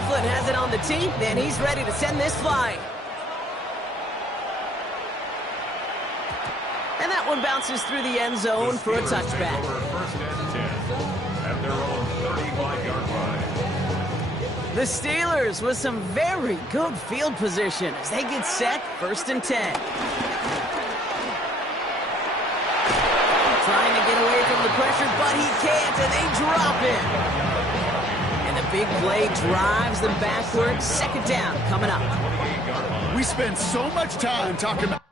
McLaughlin has it on the tee, and he's ready to send this flying. And that one bounces through the end zone for a touchback. First and 10 at their own 35-yard line. The Steelers with some very good field position as they get set, first and 10. Trying to get away from the pressure, but he can't, and they drop it. And the big play drives them backwards. Second down coming up. We spend so much time talking about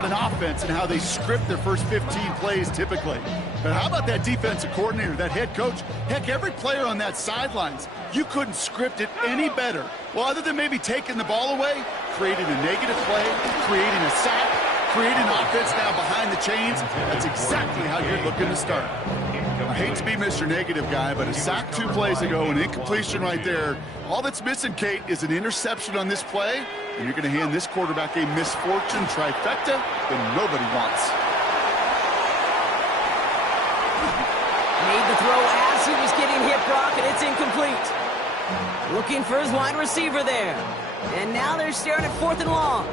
an offense and how they script their first 15 plays typically. But how about that defensive coordinator, that head coach? Heck, every player on that sidelines, you couldn't script it any better. Well, other than maybe taking the ball away, creating a negative play, creating a sack, creating offense now behind the chains. That's exactly how you're looking to start. I hate to be Mr. Negative guy, but a sack 2 plays ago, an incompletion right there. All that's missing, Kate, is an interception on this play, and you're going to hand this quarterback a misfortune trifecta that nobody wants. Made the throw as he was getting hit, Brock, and it's incomplete. Looking for his wide receiver there. And now they're staring at 4th and long.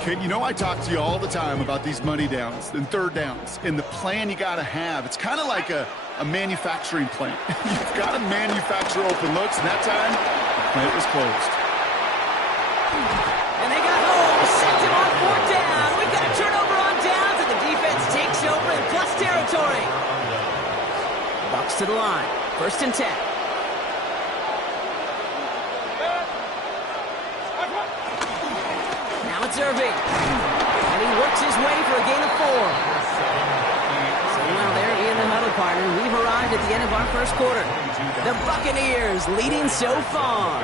Kate, you know I talk to you all the time about these money downs and third downs and the plan you got to have. It's kind of like a manufacturing plant. You've got to manufacture open looks, and that time, the plant was closed. And they got home, sent him on 4th down. We've got a turnover on downs, and the defense takes over in plus territory. Bucks to the line, first and 10. Now it's Irving, and he works his way for a gain of 4. So now they're in the huddle, partner. We've arrived at the end of our first quarter. The Buccaneers leading so far.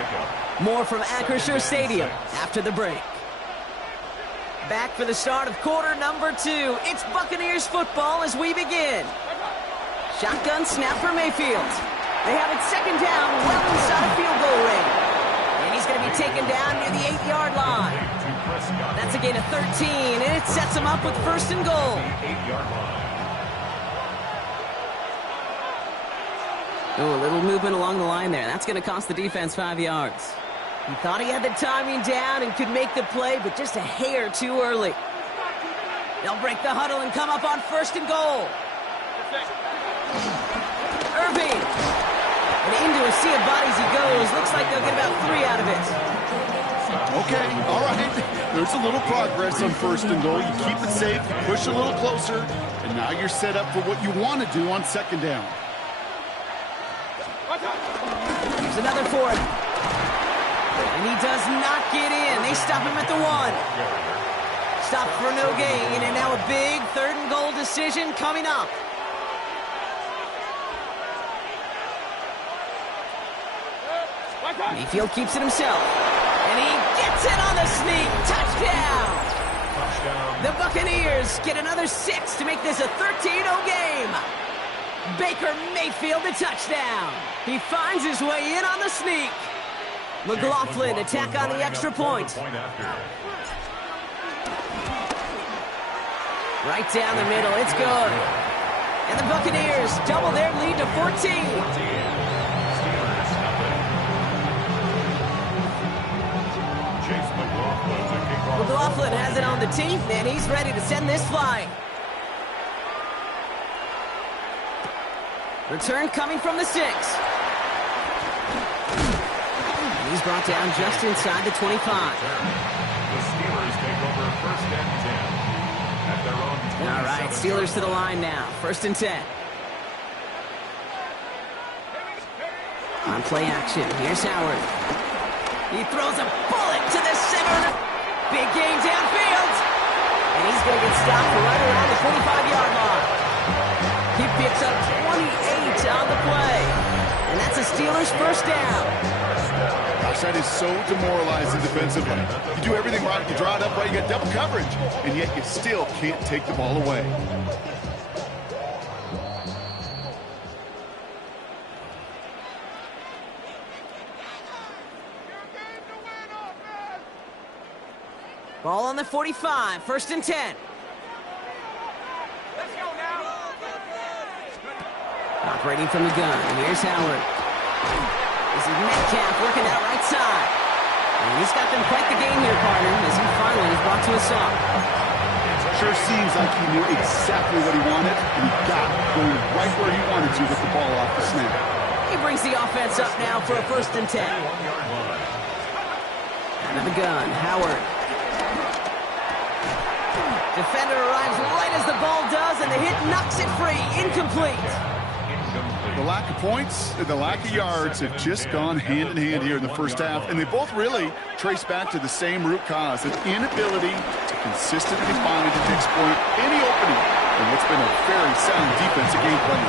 More from Acrisure Stadium after the break. Back for the start of quarter number 2. It's Buccaneers football as we begin. Shotgun snap for Mayfield. They have it second down, well inside a field goal range. And he's going to be taken down near the 8-yard line. That's a gain of 13, and it sets him up with first and goal. Oh, a little movement along the line there. That's going to cost the defense 5 yards. He thought he had the timing down and could make the play, but just a hair too early. They'll break the huddle and come up on first and goal. Irving. And into a sea of bodies he goes. Looks like they'll get about 3 out of it. Okay, all right. There's a little progress on first and goal. You keep it safe, you push a little closer, and now you're set up for what you want to do on second down. Here's another 4th. And he does not get in. They stop him at the 1. Stop for no gain, and now a big 3rd and goal decision coming up. Mayfield keeps it himself. And he gets it on the sneak. Touchdown! The Buccaneers get another 6 to make this a 13-0 game. Baker Mayfield the touchdown. He finds his way in on the sneak. McLaughlin attack on the extra point. Right down the middle. It's good. And the Buccaneers double their lead to 14. McLaughlin has it on the tee, and he's ready to send this flying. Return coming from the 6. And he's brought down just inside the 25. The Steelers take over first and 10 at their own 27. All right, Steelers to the line now. First and 10. On play action, here's Howard. He throws a bullet to the center. Big gain downfield. And he's going to get stopped right around the 45-yard line. He picks up 20 first down. Gosh, that is so demoralizing defensively. You do everything right, you draw it up right, you got double coverage, and yet you still can't take the ball away. Ball on the 45, 1st and 10. Operating from the gun, and here's Howard. This is Metcalf working that right side. And he's got them quite the game here, partner, as he finally is brought to a stop. Sure seems like he knew exactly what he wanted, and he got it going right where he wanted to with the ball off the snap. He brings the offense up now for a 1st and 10. Out of the gun, Howard. Defender arrives right as the ball does, and the hit knocks it free. Incomplete. The lack of points and the lack of yards have just gone hand in hand here in the first half, and they both really trace back to the same root cause, an inability to consistently find and exploit any opening in what's been a very sound defensive game plan.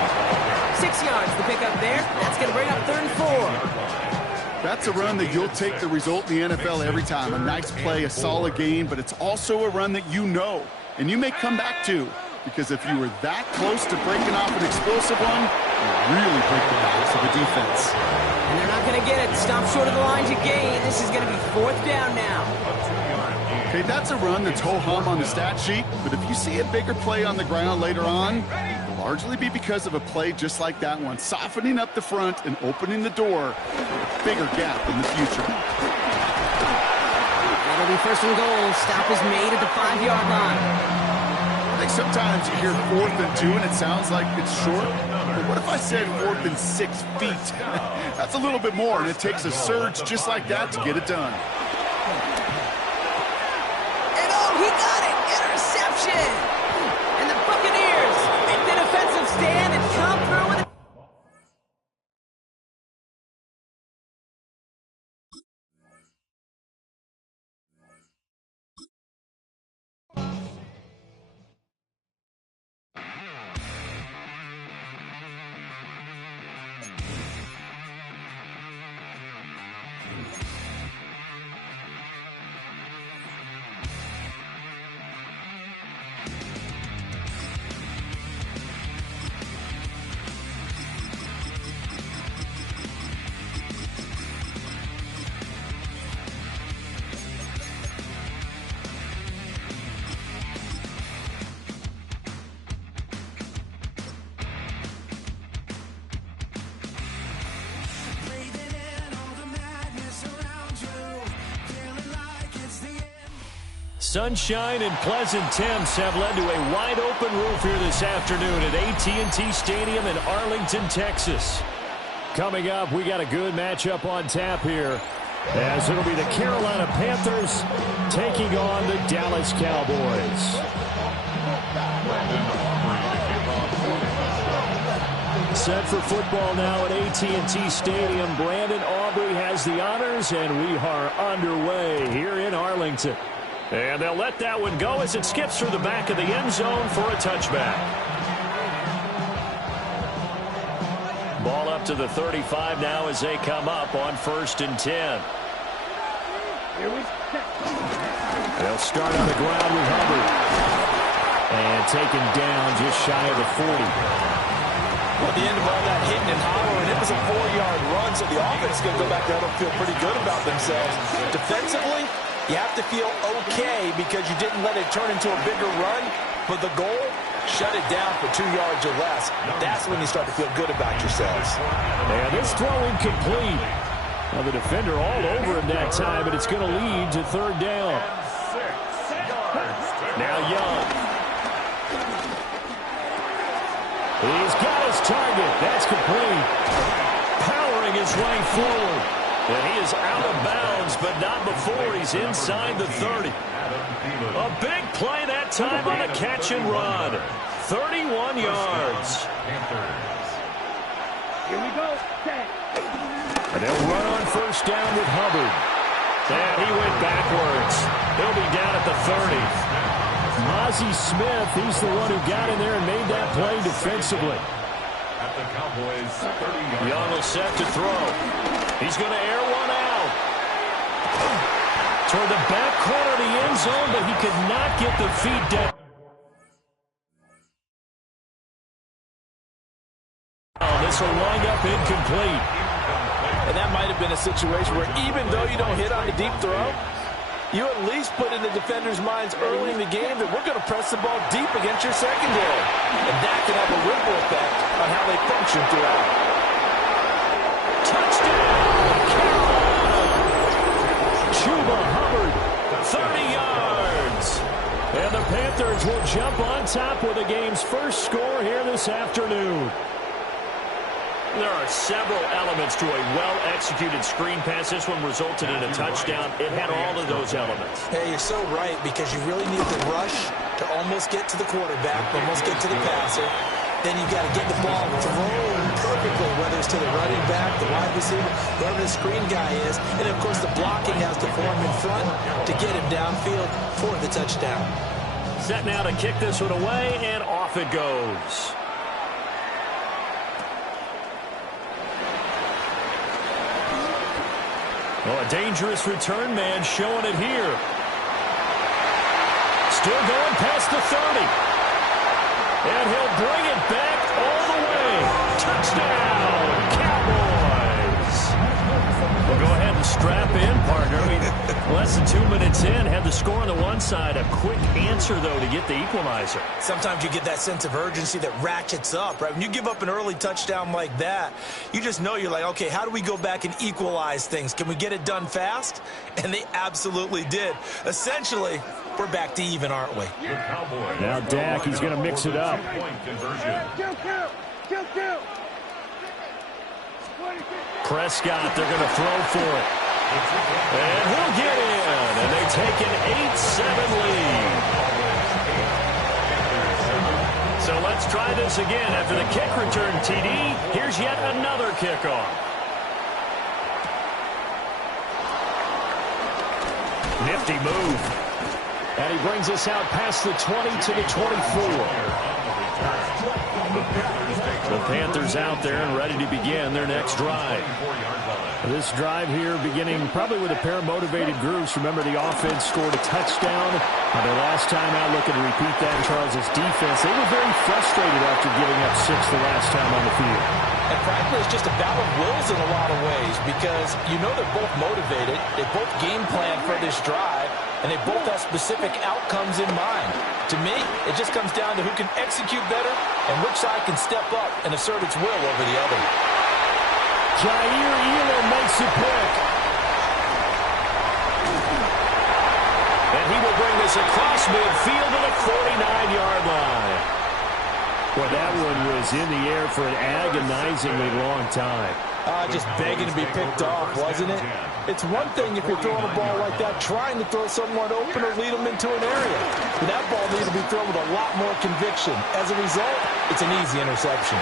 6 yards to pick up there. That's going to bring up 3rd and 4. That's a run that you'll take the result in the NFL every time. A nice play, a solid game, but it's also a run that you know, and you may come back to, because if you were that close to breaking off an explosive one, you really break the backs of the defense. And they're not going to get it. Stop short of the line to gain. This is going to be 4th down now. Okay, that's a run that's ho-hum on the stat sheet, but if you see a bigger play on the ground later on, it'll largely be because of a play just like that one, softening up the front and opening the door for a bigger gap in the future. It'll be 1st and goal. Stop is made at the 5-yard line. I think sometimes you hear 4th and 2 and it sounds like it's short, but what if I said 4th and 6 feet? That's a little bit more, and it takes a surge just like that to get it done. And oh, he got it! Interception! And the Buccaneers make the defensive stand and come through with it. Sunshine and pleasant temps have led to a wide-open roof here this afternoon at AT&T Stadium in Arlington, Texas. Coming up, we got a good matchup on tap here, as it'll be the Carolina Panthers taking on the Dallas Cowboys. Set for football now at AT&T Stadium. Brandon Aubrey has the honors, and we are underway here in Arlington. And they'll let that one go as it skips through the back of the end zone for a touchback. Ball up to the 35 now as they come up on 1st and 10. They'll start on the ground with Hubbard. And taken down just shy of the 40. Well, the end of all that hitting and hollering, it was a 4-yard run, so the offense is going to go back there and feel pretty good about themselves. Defensively, you have to feel okay because you didn't let it turn into a bigger run, but the goal, shut it down for 2 yards or less. That's when you start to feel good about yourselves. And this throw incomplete. Well, the defender all over him that time, but it's going to lead to 3rd down. Now Young. He's got his target. That's complete. Powering his way forward. And he is out of bounds, but not before he's inside the 30. A big play that time on a catch and run. 31 yards. Here we go. And they'll run on 1st down with Hubbard. And he went backwards. He'll be down at the 30. Mozzie Smith, he's the one who got in there and made that play defensively. at the Cowboys' 30-yard Young will set to throw. He's going to air one out. Toward the back corner of the end zone, but he could not get the feet down. This will wind up incomplete. And that might have been a situation where even though you don't hit on the deep throw, you at least put in the defenders' minds early in the game that we're going to press the ball deep against your secondary. And that can have a ripple effect on how they function throughout. Touchdown, Carolina! Chuba Hubbard, 30 yards. And the Panthers will jump on top with the game's first score here this afternoon. There are several elements to a well-executed screen pass. This one resulted in a touchdown. It had all of those elements. Hey, you're so right, because you really need the rush to almost get to the quarterback, almost get to the passer. Then you've got to get the ball thrown perfectly, whether it's to the running back, the wide receiver, whoever the screen guy is. And, of course, the blocking has to form in front to get him downfield for the touchdown. Set now to kick this one away, and off it goes. Oh, a dangerous return man showing it here. Still going past the 30. And he'll bring it back all the way. Touchdown, Cowboys. We'll go ahead and strap in, partner. Less than 2 minutes in, had the score on the one side. A quick answer, though, to get the equalizer. Sometimes you get that sense of urgency that ratchets up, right? When you give up an early touchdown like that, you just know you're like, okay, how do we go back and equalize things? Can we get it done fast? And they absolutely did. Essentially, we're back to even, aren't we? Now Dak, he's going to mix it up. Prescott, they're going to throw for it. And he'll get in. And they take an 8-7 lead. So let's try this again. After the kick return, TD, here's yet another kickoff. Nifty move. And he brings us out past the 20 to the 24. The Panthers out there and ready to begin their next drive. This drive here beginning probably with a pair of motivated groups. Remember, the offense scored a touchdown. And their last time out looking to repeat that in Charles' defense. They were very frustrated after giving up 6 the last time on the field. And frankly, it's just a battle of wills in a lot of ways, because you know they're both motivated. They both game plan for this drive, and they both have specific outcomes in mind. To me, it just comes down to who can execute better and which side can step up and assert its will over the other. Jair Elam makes a pick. And he will bring this across midfield to the 49-yard line. Well, that one was in the air for an agonizingly long time. Just begging to be picked off, wasn't it? It's one thing if you're throwing a ball like that, trying to throw someone open or lead them into an area. But that ball needed to be thrown with a lot more conviction. As a result, it's an easy interception.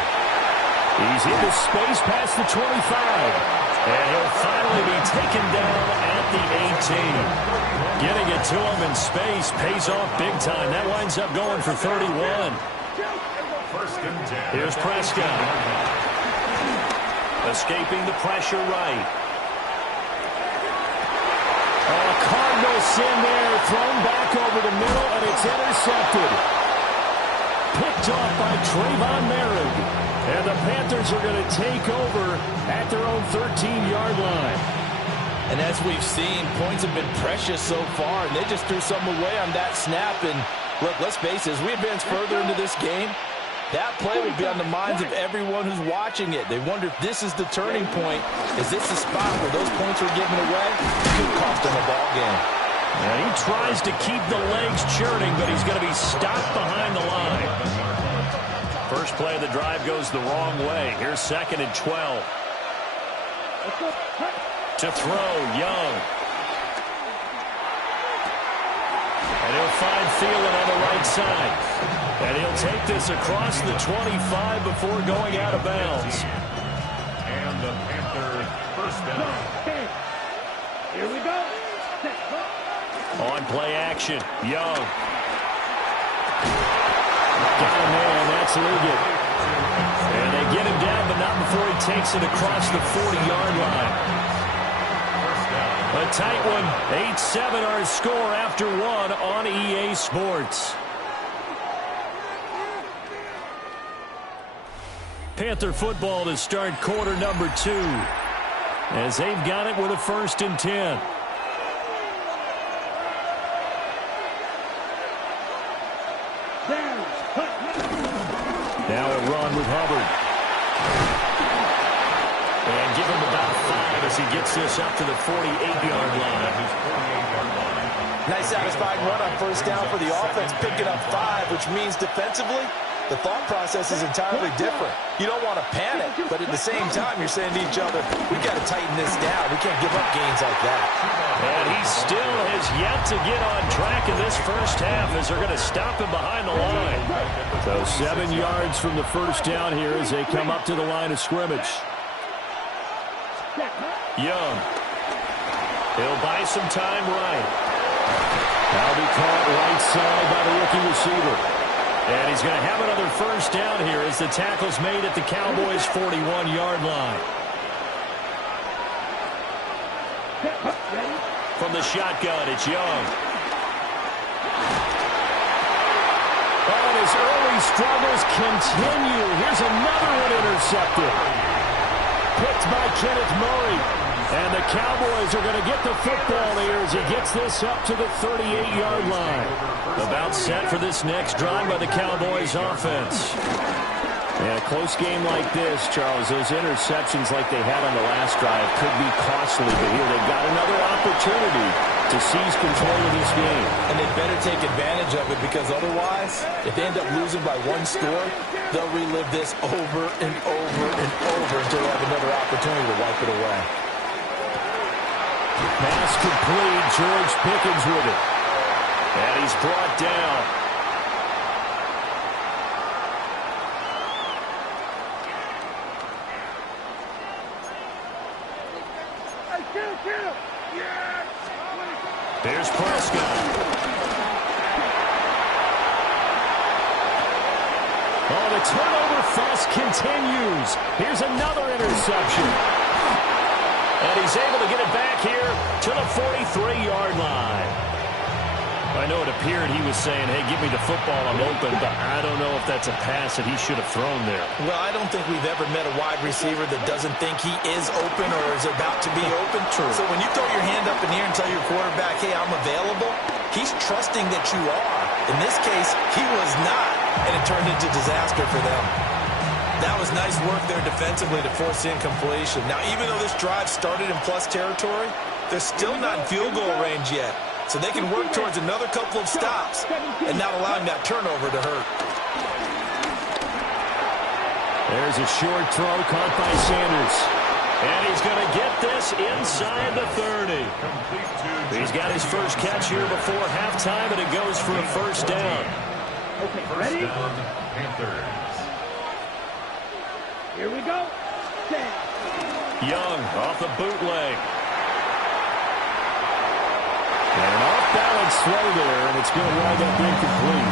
He's into space past the 25. And he'll finally be taken down at the 18. Getting it to him in space pays off big time. That winds up going for 31. Here's Prescott. Escaping the pressure right. Cardinals in there, thrown back over the middle, and it's intercepted. Picked off by Trayvon Merrick. And the Panthers are going to take over at their own 13-yard line. And as we've seen, points have been precious so far, and they just threw some away on that snap. And look, let's face it, as we advance further into this game, that play will be on the minds of everyone who's watching it. They wonder if this is the turning point. Is this the spot where those points are given away? It could cost them a ball game. And he tries to keep the legs churning, but he's going to be stopped behind the line. First play of the drive goes the wrong way. Here's 2nd and 12. To throw, Young. And he'll find Thielen on the right side. And he'll take this across the 25 before going out of bounds. And the Panthers first down. Here we go. On play action, Young. Got a man, that's Liggett. And they get him and takes it across the 40-yard line. A tight one. 8-7 our score after one on EA Sports. Panther football to start quarter number 2. As they've got it with a 1st and 10. Now a run with Hubbard. And give him about 5 as he gets this up to the 48-yard line. Nice satisfying run on 1st down for the offense, picking up 5, which means defensively, the thought process is entirely different. You don't want to panic, but at the same time, you're saying to each other, we got to tighten this down. We can't give up gains like that. And he still has yet to get on track in this first half as they're going to stop him behind the line. So 7 yards from the first down here as they come up to the line of scrimmage. Young. He'll buy some time right. That'll be caught right side by the rookie receiver. And he's going to have another first down here as the tackle's made at the Cowboys' 41-yard line. From the shotgun, it's Young. Oh, and his early struggles continue. Here's another one intercepted. Picked by Kenneth Murray. And the Cowboys are going to get the football here as he gets this up to the 38-yard line. About set for this next drive by the Cowboys offense. And a close game like this, Charles, those interceptions like they had on the last drive could be costly. But here they've got another opportunity to seize control of this game. And they better take advantage of it because otherwise, if they end up losing by 1 score, they'll relive this over and over and over until they have another opportunity to wipe it away. Pass complete. George Pickens with it. And he's brought down. There's Prescott. Oh, the turnover fest continues. Here's another interception. And he's able to get it back here to the 43-yard line. I know it appeared he was saying, hey, give me the football, I'm open, but I don't know if that's a pass that he should have thrown there. Well, I don't think we've ever met a wide receiver that doesn't think he is open or is about to be open. True. So when you throw your hand up in the air and tell your quarterback, hey, I'm available, he's trusting that you are. In this case, he was not, and it turned into disaster for them. That was nice work there defensively to force the incompletion. Now, even though this drive started in plus territory, they're still not in field goal range yet. So they can work towards another couple of stops and not allowing that turnover to hurt. There's a short throw caught by Sanders. And he's going to get this inside the 30. He's got his first catch here before halftime, and it goes for a first down. Okay, ready? Here we go. Young off the bootleg. And an off-balance throw there, and it's going to wind up incomplete.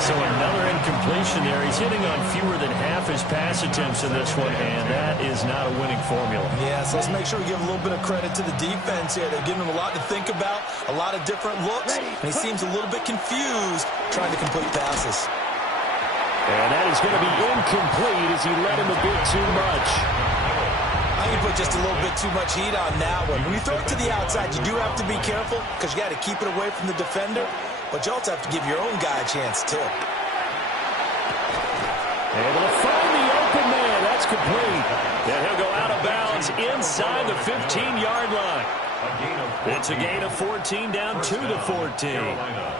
So another incompletion there. He's hitting on fewer than half his pass attempts in this one, and that is not a winning formula. Yeah, so let's make sure we give a little bit of credit to the defense here. They're giving him a lot to think about, a lot of different looks, and he seems a little bit confused trying to complete passes. And that is going to be incomplete as he let him a bit too much. I think you put just a little bit too much heat on that one. When you throw it to the outside, you do have to be careful because you got to keep it away from the defender, but you also have to give your own guy a chance too. Able to find the open man. That's complete. And he'll go out of bounds inside the 15-yard line. It's a gain of 14 down to the 14.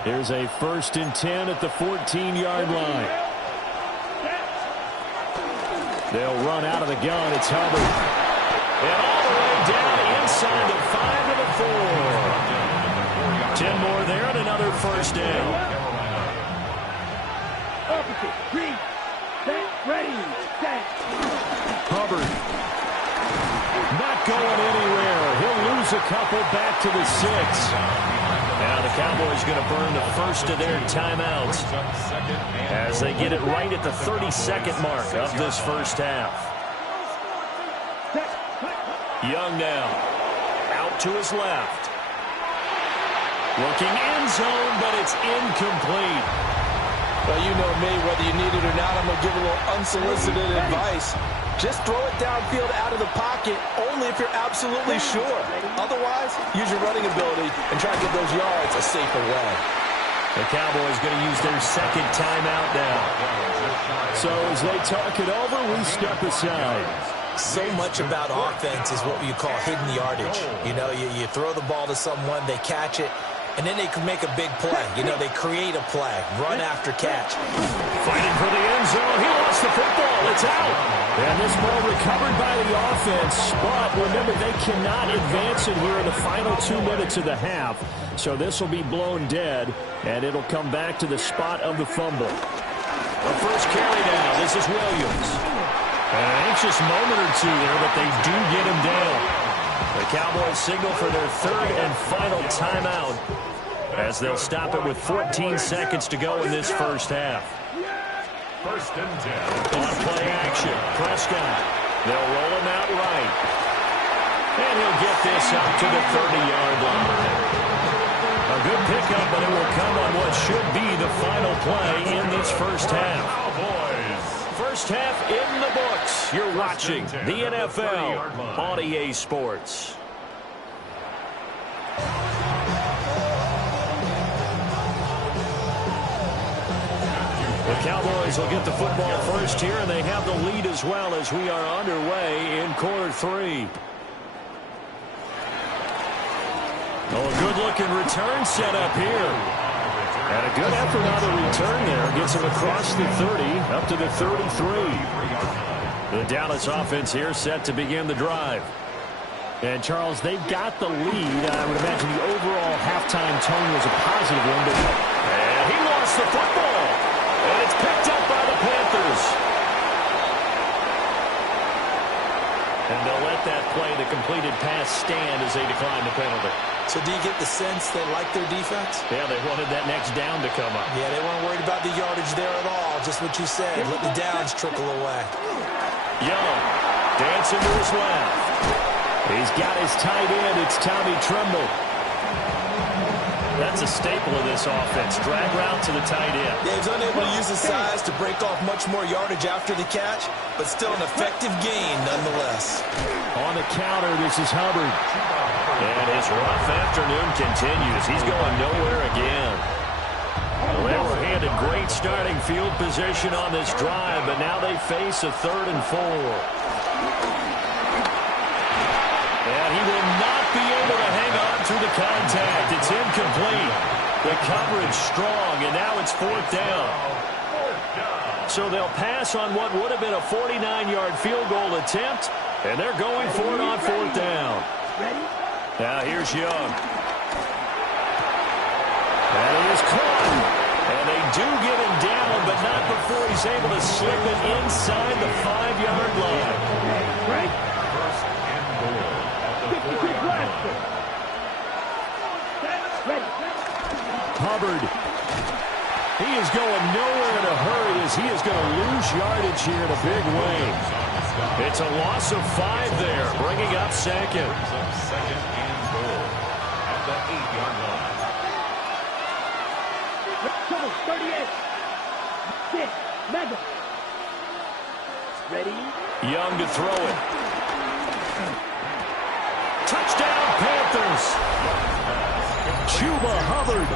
Here's a 1st and 10 at the 14-yard line. They'll run out of the gun. It's Hubbard. And all the way down inside the 5 to the 4. 10 more there and another first down. Opposite. Green. Set. Ready. Set. Hubbard. Not going anywhere. He'll lose a couple back to the 6. Now the Cowboys going to burn the first of their timeouts as they get it right at the 32nd mark of this first half. Young now. Out to his left. Looking end zone, but it's incomplete. Well, you know me, whether you need it or not, I'm going to give a little unsolicited advice. Just throw it downfield out of the pocket, only if you're absolutely sure. Otherwise, use your running ability and try to get those yards a safer way. The Cowboys going to use their second timeout now. So as they talk it over, we step aside. So much about offense is what you call hidden yardage. You know, you throw the ball to someone, they catch it, and then they can make a big play. You know, they create a play, run after catch. Fighting for the end zone. He lost the football. It's out. And this ball recovered by the offense. But remember, they cannot advance it here in the final 2 minutes of the half. So this will be blown dead, and it'll come back to the spot of the fumble. The first carry now. This is Williams. An anxious moment or two there, but they do get him down. The Cowboys signal for their third and final timeout as they'll stop it with 14 seconds to go in this first half. First and 10. On play action, Prescott. They'll roll him out right. And he'll get this up to the 30-yard line. A good pickup, but it will come on what should be the final play in this first half. First half in the books. You're watching the NFL on EA Sports. The Cowboys will get the football first here, and they have the lead as well as we are underway in quarter 3. Oh, a good-looking return set up here. And a good effort on the return there. Gets him across the 30, up to the 33. The Dallas offense here set to begin the drive. And, Charles, they've got the lead. I would imagine the overall halftime tone was a positive one. And he lost the football. And it's picked up by the Panthers. And they'll let that play, the completed pass, stand as they decline the penalty. So do you get the sense they like their defense? Yeah, they wanted that next down to come up. Yeah, they weren't worried about the yardage there at all. Just what you said. Let the downs trickle away. Young, dancing to his left. He's got his tight end. It's Tommy Tremble. That's a staple of this offense. Drag route to the tight end. Yeah, he's unable to use his size to break off much more yardage after the catch, but still an effective gain nonetheless. On the counter, this is Hubbard. And his rough afternoon continues. He's going nowhere again. Well, they were handed great starting field position on this drive, but now they face a 3rd and 4. And he will not be able to hang on through the contact. It's incomplete. The coverage strong, and now it's 4th down. So they'll pass on what would have been a 49-yard field goal attempt, and they're going for it on 4th down. Now here's Young. And he is caught. And they do get him down, but not before he's able to slip it inside the 5-yard line. First and goal at the 40-yard line. Hubbard. He is going nowhere in a hurry as he is going to lose yardage here in a big way. It's a loss of 5 there, bringing up second. Second and goal at the 8-yard line. 38. 6. Madden. Ready? Young to throw it. Touchdown, Panthers. Chuba Hubbard.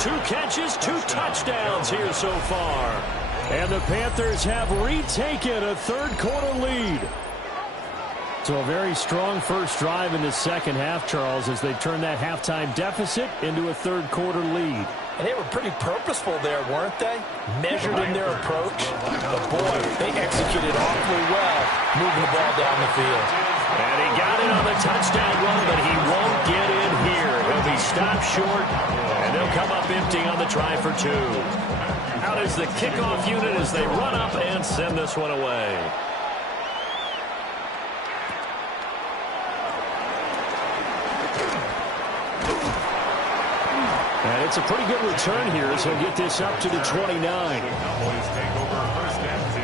2 catches, 2 touchdowns here so far. And the Panthers have retaken a 3rd quarter lead. So a very strong first drive in the second half, Charles, as they turn that halftime deficit into a 3rd quarter lead. And they were pretty purposeful there, weren't they? Measured in their approach. But boy, they executed awfully well, moving the ball down the field. And he got it on the touchdown run, but he won't get in here. He'll be stopped short, and they'll come up empty on the try for 2. Out is the kickoff unit as they run up and send this one away. And it's a pretty good return here as he'll get this up to the 29. Cowboys take over first and 10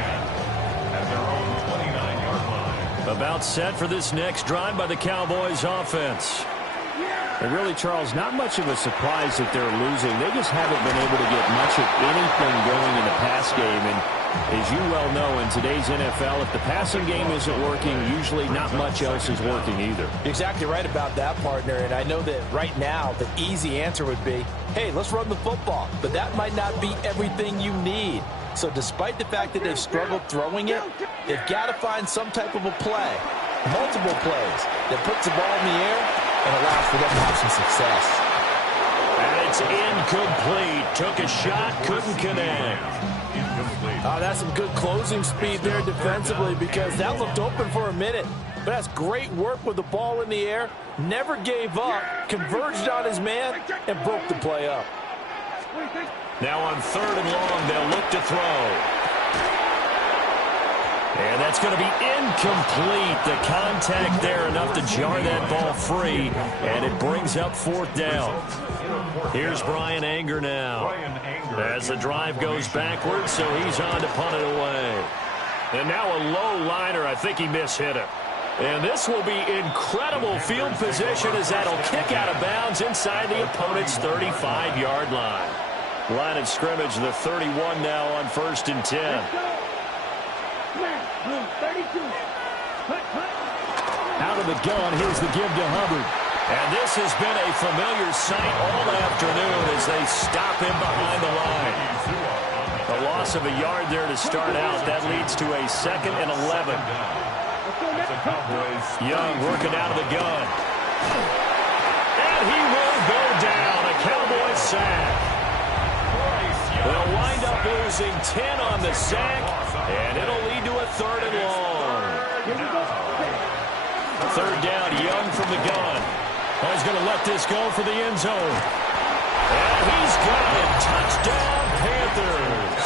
at their own 29-yard line. About set for this next drive by the Cowboys offense. And really, Charles, not much of a surprise that they're losing. They just haven't been able to get much of anything going in the pass game. And as you well know, in today's NFL, if the passing game isn't working, usually not much else is working either. Exactly right about that, partner. And I know that right now the easy answer would be, hey, let's run the football. But that might not be everything you need. So despite the fact that they've struggled throwing it, they've got to find some type of a play, multiple plays, that puts the ball in the air and allows for them to have some success. And it's incomplete. Took a shot, couldn't connect. Oh, that's some good closing speed there defensively, because that looked open for a minute. But that's great work with the ball in the air. Never gave up, converged on his man, and broke the play up. Now on 3rd and long, they'll look to throw. And that's going to be incomplete. The contact there enough to jar that ball free, and it brings up 4th down. Here's Brian Anger now. As the drive goes backwards, so he's on to punt it away. And now a low liner. I think he mishit it. And this will be incredible field position as that'll kick out of bounds inside the opponent's 35-yard line. Line of scrimmage, the 31 now on 1st and 10. Out of the gun, here's the give to Hubbard. And this has been a familiar sight all afternoon as they stop him behind the line. A loss of a yard there to start out. That leads to a 2nd and 11. Young working out of the gun. And he will go down. A Cowboys sack. They'll wind up losing 10 on the sack, and it'll lead to a 3rd and long. 3rd down, Young from the gun. He's going to let this go for the end zone. And he's got it. Touchdown, Panthers.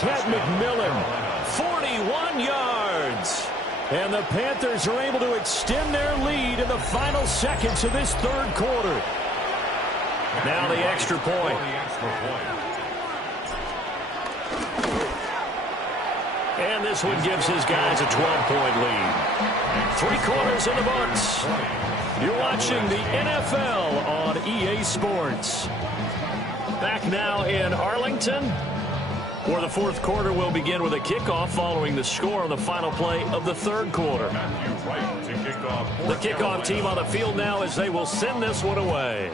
Ted McMillan, 41 yards. And the Panthers are able to extend their lead in the final seconds of this 3rd quarter. Now the extra point. And this one gives his guys a 12-point lead. 3 quarters in the books. You're watching the NFL on EA Sports. Back now in Arlington, where the 4th quarter will begin with a kickoff following the score on the final play of the 3rd quarter. The kickoff team on the field now as they will send this one away.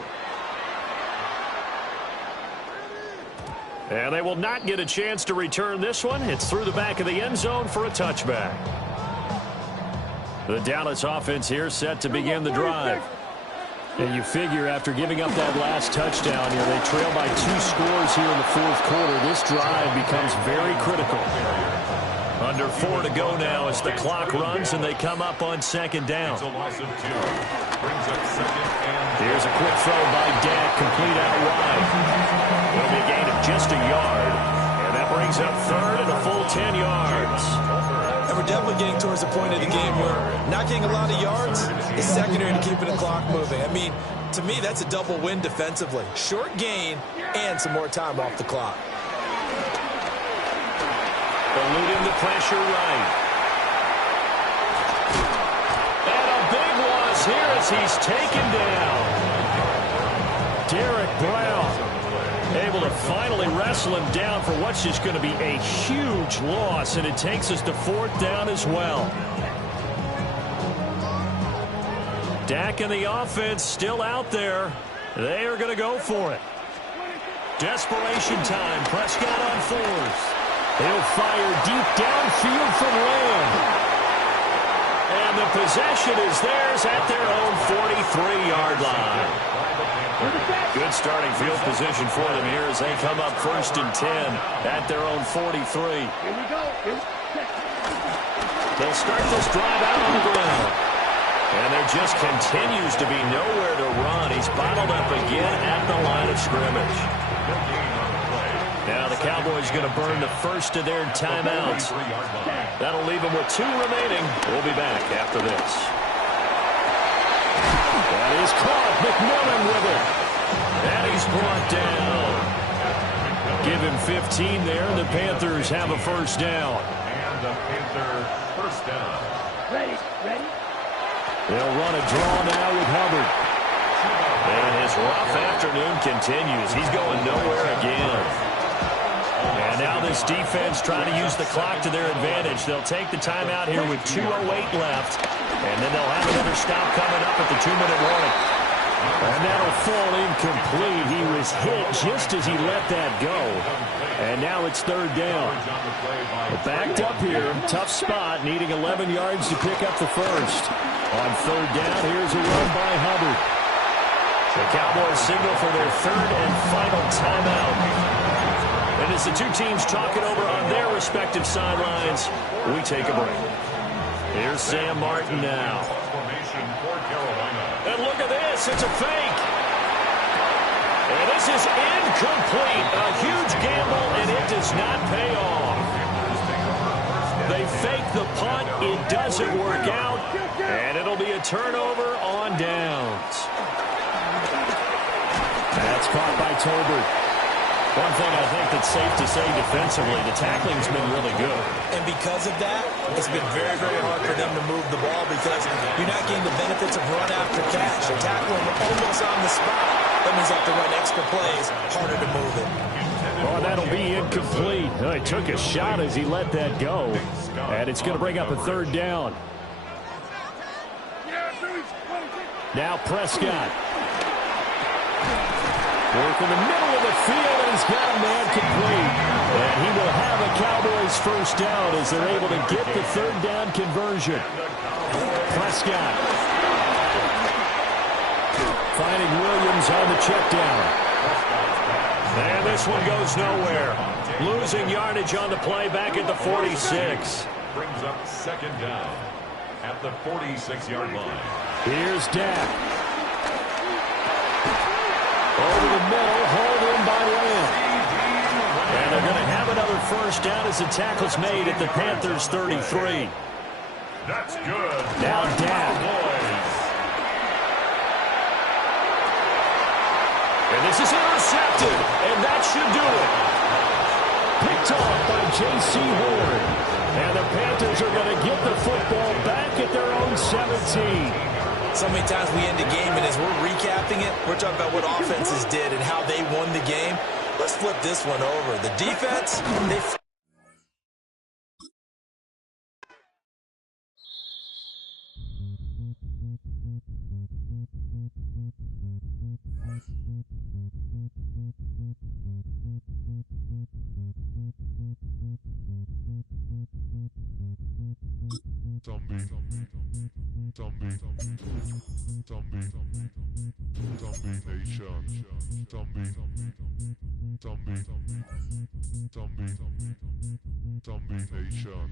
And they will not get a chance to return this one. It's through the back of the end zone for a touchback. The Dallas offense here set to begin the drive. And you figure after giving up that last touchdown, they trail by 2 scores here in the 4th quarter. This drive becomes very critical. Under 4 to go now as the clock runs and they come up on 2nd down. Here's a quick throw by Dak, complete out wide. It'll be a gain of just a yard. And that brings up 3rd and a full 10 yards. And we're definitely getting towards the point of the game where not getting a lot of yards is secondary to keeping the clock moving. I mean, to me, that's a double win defensively. Short gain and some more time off the clock. Eluding the pressure right. And a big loss here as he's taken down. Derek Brown able to finally wrestle him down for what's just going to be a huge loss, and it takes us to 4th down as well. Dak and the offense still out there. They are going to go for it. Desperation time. Prescott on 4th. He'll fire deep downfield from Lamb. And the possession is theirs at their own 43-yard line. Good starting field position for them here as they come up 1st and 10 at their own 43. They'll start this drive out on the ground. And there just continues to be nowhere to run. He's bottled up again at the line of scrimmage. Now the Cowboys going to burn the first of their timeouts. That'll leave them with 2 remaining. We'll be back after this. That is caught. McMillan with it. And he's brought down. Give him 15 there. The Panthers have a 1st down. a Panther first down. Ready. They'll run a draw now with Hubbard. And his rough afternoon continues. He's going nowhere again. And now this defense trying to use the clock to their advantage. They'll take the timeout here with 2:08 left. And then they'll have another stop coming up at the 2-minute warning. And that'll fall incomplete. He was hit just as he let that go. And now it's third down. Backed up here. Tough spot. Needing 11 yards to pick up the first. On third down, here's a run by Hubbard. The Cowboys signal for their third and final timeout. And as the two teams talk it over on their respective sidelines, we take a break. Here's Sam Martin now. And look at this. It's a fake. And this is incomplete. A huge gamble, and it does not pay off. They fake the punt. It doesn't work out. And it'll be a turnover on downs. That's caught by Tolbert. One thing I think that's safe to say defensively, the tackling's been really good. And because of that, it's been very, very hard for them to move the ball because you're not getting the benefits of run after catch. A tackle almost on the spot. That means you have to run extra plays, harder to move it. Oh, that'll be incomplete. He took a shot as he let that go. And it's going to bring up a third down. Now Prescott. Work in the middle of the field, and he's got a man complete. And he will have a Cowboys first down as they're able to get the third down conversion. Prescott. Finding Williams on the check down. And this one goes nowhere. Losing yardage on the play back at the 46. Brings up second down at the 46-yard line. Here's Dak. Over the middle, hauled in by Lamb. And they're going to have another first down as the tackle's made at the Panthers' 33. That's good. Now Dak. And this is intercepted, and that should do it. Picked off by J.C. Horn. And the Panthers are going to get the football back at their own 17. So many times we end the game, and as we're recapping it, we're talking about what offenses did and how they won the game. Let's flip this one over. The defense, they... Zombie Nation.